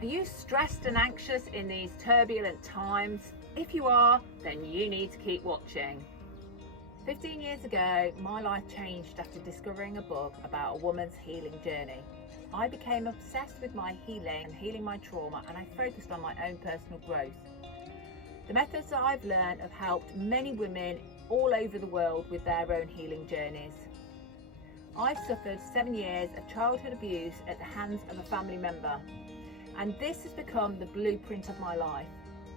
Are you stressed and anxious in these turbulent times? If you are, then you need to keep watching. 15 years ago, my life changed after discovering a book about a woman's healing journey. I became obsessed with my healing and healing my trauma, and I focused on my own personal growth. The methods that I've learned have helped many women all over the world with their own healing journeys. I've suffered 7 years of childhood abuse at the hands of a family member, and this has become the blueprint of my life.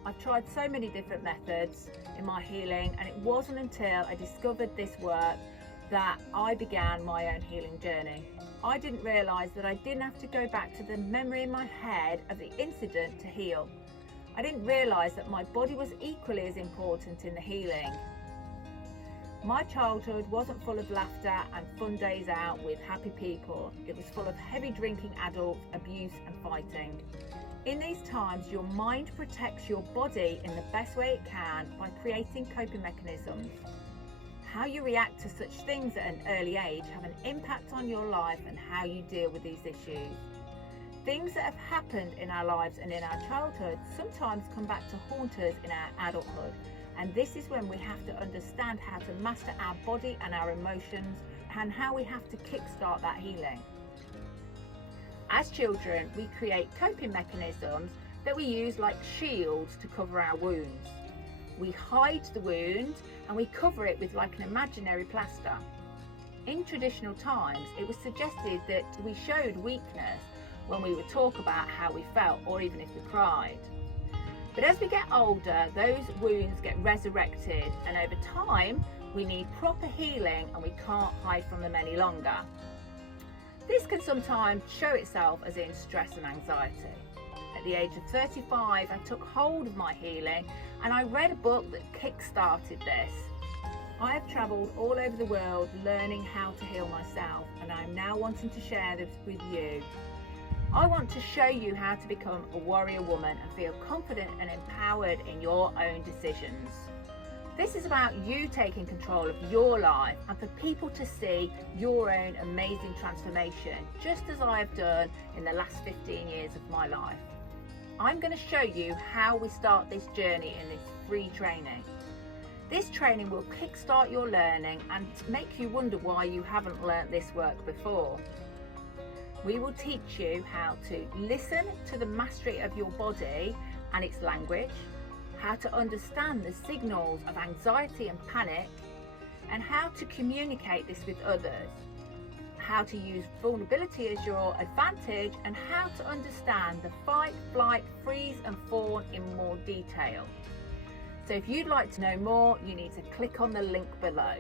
I've tried so many different methods in my healing, and it wasn't until I discovered this work that I began my own healing journey. I didn't realise that I didn't have to go back to the memory in my head of the incident to heal. I didn't realise that my body was equally as important in the healing. My childhood wasn't full of laughter and fun days out with happy people. It was full of heavy drinking adults, abuse and fighting. In these times, your mind protects your body in the best way it can by creating coping mechanisms. How you react to such things at an early age have an impact on your life and how you deal with these issues. Things that have happened in our lives and in our childhood sometimes come back to haunt us in our adulthood. And this is when we have to understand how to master our body and our emotions, and how we have to kickstart that healing. As children, we create coping mechanisms that we use like shields to cover our wounds. We hide the wound and we cover it with like an imaginary plaster. In traditional times, it was suggested that we showed weakness when we would talk about how we felt, or even if we cried. But as we get older, those wounds get resurrected, and over time we need proper healing and we can't hide from them any longer. This can sometimes show itself as in stress and anxiety. At the age of 35, I took hold of my healing and I read a book that kick-started this. I have travelled all over the world learning how to heal myself, and I'm now wanting to share this with you. I want to show you how to become a warrior woman and feel confident and empowered in your own decisions. This is about you taking control of your life and for people to see your own amazing transformation, just as I have done in the last 15 years of my life. I'm going to show you how we start this journey in this free training. This training will kickstart your learning and make you wonder why you haven't learnt this work before. We will teach you how to listen to the mastery of your body and its language, how to understand the signals of anxiety and panic, and how to communicate this with others, how to use vulnerability as your advantage, and how to understand the fight, flight, freeze and fawn in more detail. So if you'd like to know more, you need to click on the link below.